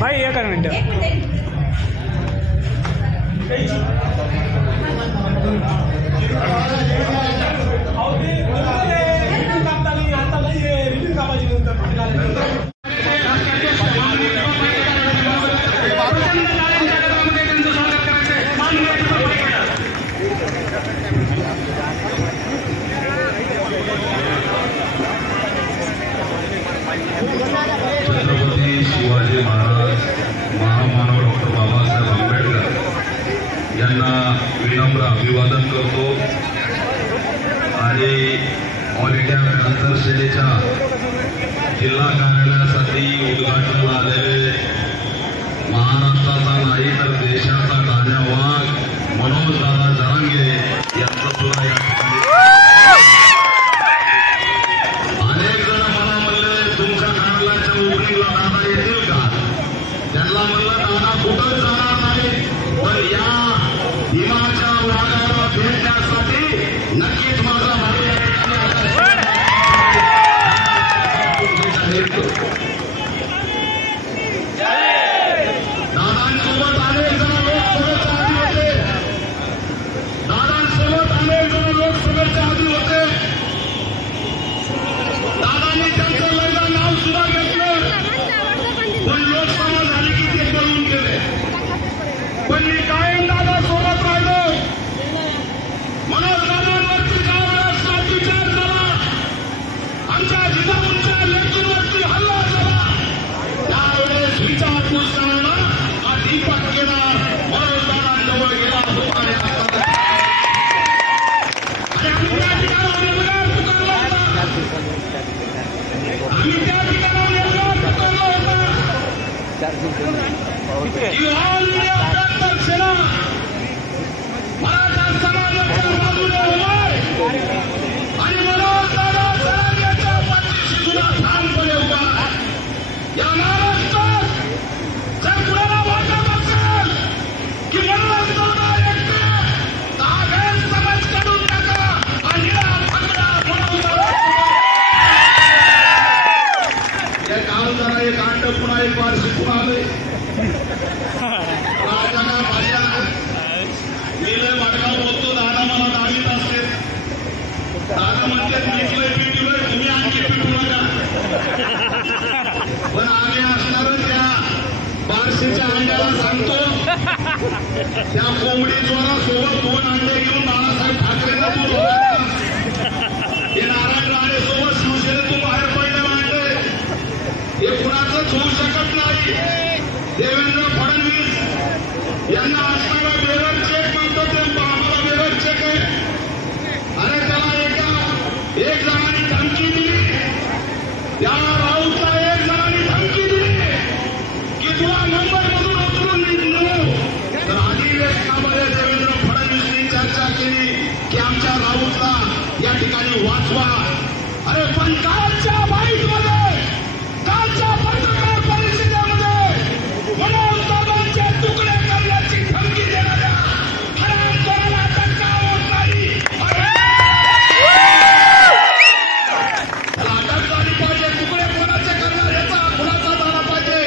भाई एक मिनट छत्रपती शिवाजी महाराज महामानव डॉक्टर बाबासाहेब आंबेडकर यांना विनम्र अभिवादन करतो आणि ऑल इंडिया पॅन्थर सेनेच्या जिल्हा कार्यालयासाठी उद्घाटनाला आलेले महाराष्ट्राचा नाही तर देशाचा तान्या वाघ मनोज दादा जरांगे यांचं सुद्धा या ठिकाणी अनेक जण मला म्हणले तुमच्या कार्यालयाच्या ओपनिंगला दादा येतील का? त्यांना म्हणलं दादा कुठंच जाणार नाही, पण या भीमाच्या वाघाला भेटण्यासाठी नक्कीच माझा भाऊ या ठिकाणी दादांसोबत अनेक जण लोकसभेच्या आधी होते, दादांसोबत अनेक जण लोकसभेच्या आधी होते. दादांनी त्यांचं लढा नाव सुद्धा घेतलं, पण लोकसभा झाली की ते पळून गेले. पण मी कायम दादा सोबत राहिलो. मनोज दादांवरती ज्यावेळेस लाठीचार्ज झाला, आमच्या जिजाऊंच्या लेकींवरती हल्ला झाला, त्यावेळेस विचारपूस हा दीपक केला, मनोज दादांजवळ गेला होता आणि आम्ही त्या ठिकाणावर निर्णय पुकारला होता. आम्ही त्या ठिकाणावर निर्णय पुकारला होता की ऑल इंडिया पॅन्थर सेना मराठा समाजाच्या बाजूने उभाय आणि मनोज दादा जरांगेच्या पाठीशी सुद्धा ठामपणे उभा आहे. या महाराष्ट्रात जर कुणाला वाटत असेल की मनोज दादा एकटे तर समाज काढून टाका आणि फकरा मनोज दादा. या काल जरा एक अंड पुन्हा एक वार्षिक पुन्हा आले राजाना भाषा नीलय वाडगाव बोलतो. दादा मला दाबीत असते, दादा म्हणते मीचलंय पिटलोय, तुम्ही आणखी पिटू नका. पण आम्ही असणारच त्या बारशीच्या अंड्याला सांगतो, त्या कोंबडी जोरासोबत 2 अंडे घेऊन बाळासाहेब ठाकरेंना तू हे नारायण राणे सोबत शिवसेनेतून बाहेर पडलेलं अंडे हे कुणाचंच होऊ शकत नाही. देवेंद्र फडणवीस यांना असणारा बेरड चेक म्हणतो ते आम्हाला बेरड चेक आहे. अरे त्याला एक जणांनी धमकी दिली, त्या राऊतला एक जणांनी धमकी दिली की तुला मुंबईमधून उचलून निघू. तर अधिवेशनामध्ये देवेंद्र फडणवीसनी चर्चा केली की आमच्या राऊतला या ठिकाणी वाचवा. अरे पण कालच्या बाईटमध्ये, कालच्या पत्रकार परिषदेमध्ये मनोज दादांचे तुकडे करण्याची धमकी देणाऱ्या हरामखोराला धक्का होत नाही. अटक झाली पाहिजे. तुकडे कोणाचे करणार याचा खुलासा झाला पाहिजे.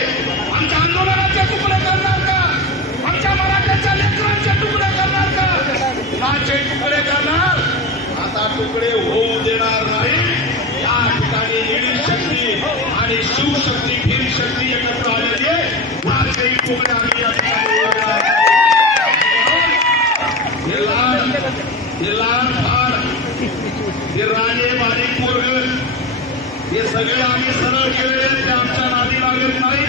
आमच्या आंदोलनाचे तुकडे करणार का? आमच्या मराठ्याच्या लेकरांचे तुकडे करणार का? कुणाचे तुकडे करणार? आता तुकडे होऊ देणार नाही. या ठिकाणी ईडी शक्ती आणि शिवशक्ती फिर शक्ती एकत्र आलेली आहे. कुणाचेही तुकडे आम्ही या ठिकाणी हे लहान फार हे राणे बारीक पोरग हे सगळे आम्ही सरळ केलेले, ते आमच्या नादी लागत नाही.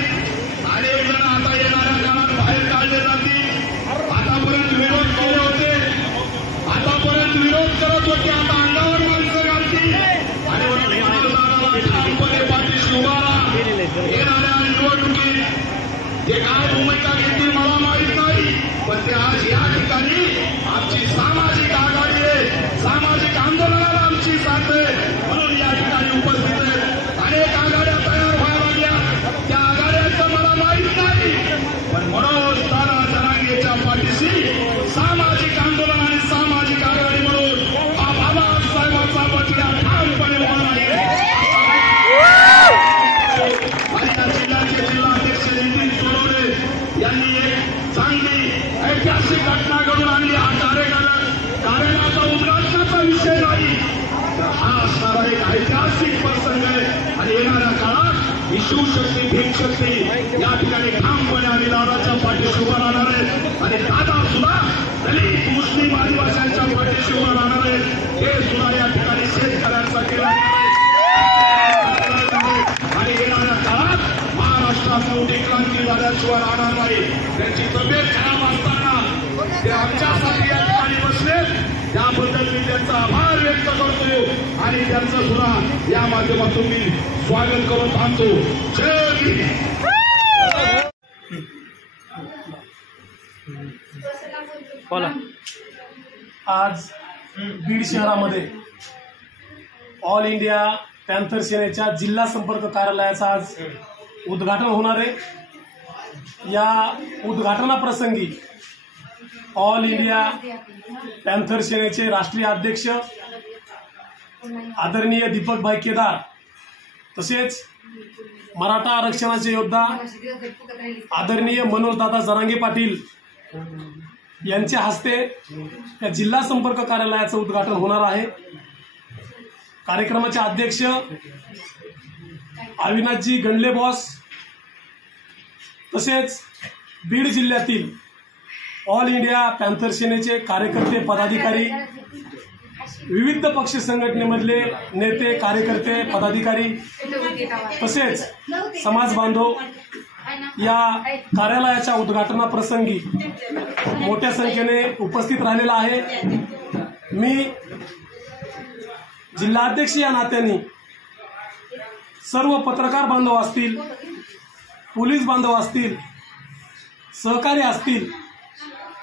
अनेक जण आता येणाऱ्या काळात बाहेर काढले जातील. आतापर्यंत विरोध केले होते, आतापर्यंत विरोध करत होते, आता अंगावर माणसं घालतील आणि ठामपणे पाठीशी उभा राहा. येणाऱ्या निवडणुकीत ते काय भूमिका घेतील मला माहीत नाही, पण ते आज या ठिकाणी आमची सामाजिक आघाडी आहे, सामाजिक आंदोलनाला आमची साथ आहे म्हणून या ठिकाणी उपस्थित आहेत. अनेक आघाड्या तयार व्हायला लागल्या, त्या आघाड्यांचं मला माहीत नाही, पण मनोज दादा जरांगेच्या पाठीशी सामाजिक आंदोलन आणि सामाजिक आघाडी म्हणून हा बाबासाहेबांचा बछडा ठामपणे उभा राहील. आणि या जिल्ह्याचे जिल्हाध्यक्ष ऐतिहासिक घटना घडून आणली. हा कार्यालयाचा उद्घाटनाचा विषय नाही, तर हा असणारा एक ऐतिहासिक प्रसंग आहे. आणि येणाऱ्या काळात ही शिवशक्ती भीमशक्ती या ठिकाणी ठामपणे आणि दादाच्या पाठीशी उभा राहणार आहे. आणि दादा सुद्धा दलित मुस्लिम आदिवासींच्या पाठीशी उभा राहणार आहे. हे सुद्धा या ठिकाणी शेतकऱ्यांचा केला आणि येणाऱ्या काळात महाराष्ट्रात मोठी क्रांती झाल्याशिवाय राहणार नाही. त्यांची तब्येत खराब असताना ते आमच्यासाठी या ठिकाणी बसले, त्याबद्दल मी त्यांचा आभार व्यक्त करतो आणि त्यांचं सुद्धा या माध्यमातून मी स्वागत करून थांबतो. जय भीम. आज बीड शहरामध्ये ऑल इंडिया पॅन्थर सेनेच्या जिल्हा संपर्क कार्यालयाचं आज उद्घाटन होणार आहे. या उद्घाटनाप्रसंगी ऑल इंडिया पॅन्थर सेनेचे राष्ट्रीय अध्यक्ष आदरणीय दीपकभाई केदार, तसेच मराठा आरक्षणाचे योद्धा आदरणीय मनोजदादा जरांगे पाटील यांच्या हस्ते या जिल्हा संपर्क कार्यालयाचं उद्घाटन होणार आहे. कार्यक्रमाचे अध्यक्ष अविनाशजी गंडले बॉस, तसेच बीड जिल्ह्यातील ऑल इंडिया पॅन्थर सेनेचे कार्यकर्ते पदाधिकारी, विविध पक्ष संघटनेमधले नेते कार्यकर्ते पदाधिकारी, तसेच समाज बांधव या कार्यालयाच्या उद्घाटनाप्रसंगी मोठ्या संख्येने उपस्थित राहिलेला आहे. मी जिल्हाध्यक्ष या नात्याने सर्व पत्रकार बांधव असतील, पोलीस बांधव असतील, सहकारी असतील,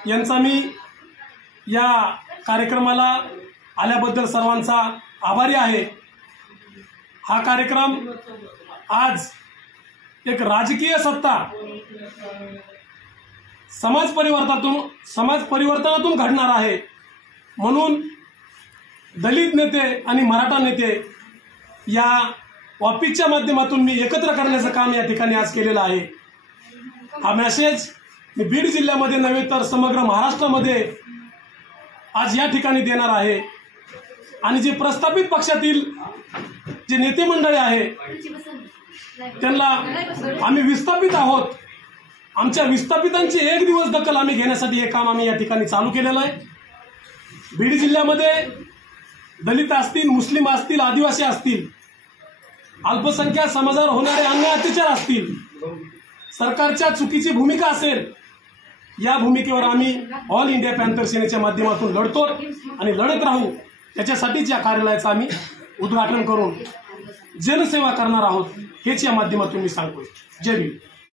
यांचा मी या कार्यक्रमाला आल्याबद्दल सर्वांचा आभारी आहे. हा कार्यक्रम आज एक राजकीय सत्ता समाज परिवर्तनातून घडणार आहे. म्हणून दलित नेते आणि मराठा नेते या ऑफिसच्या माध्यमातून मी एकत्र करण्याचं काम या ठिकाणी आज केलेलं आहे. हा मेसेज मी बीड जिल्ह्यामध्ये नव्हे तर समग्र महाराष्ट्रामध्ये आज या ठिकाणी देणार आहे. आणि जे प्रस्थापित पक्षातील जे नेते मंडळी आहे त्यांना आम्ही विस्थापित आहोत, आमच्या विस्थापितांची एक दिवस दखल आम्ही घेण्यासाठी हे काम आम्ही या ठिकाणी चालू केलेलं आहे. बीड जिल्ह्यामध्ये दलित असतील, मुस्लिम असतील, आदिवासी असतील, अल्पसंख्याक समाजावर होणारे अन्याय अत्याचार असतील, सरकारच्या चुकीची भूमिका असेल, या भूमिकेवर आम्ही ऑल इंडिया पॅन्थर सेनेच्या माध्यमातून लढतो आणि लढत राहू. त्याच्यासाठीच या कार्यालयाचं आम्ही उद्घाटन करून जनसेवा करणार आहोत, हेच या माध्यमातून मी सांगतो. जय भीम.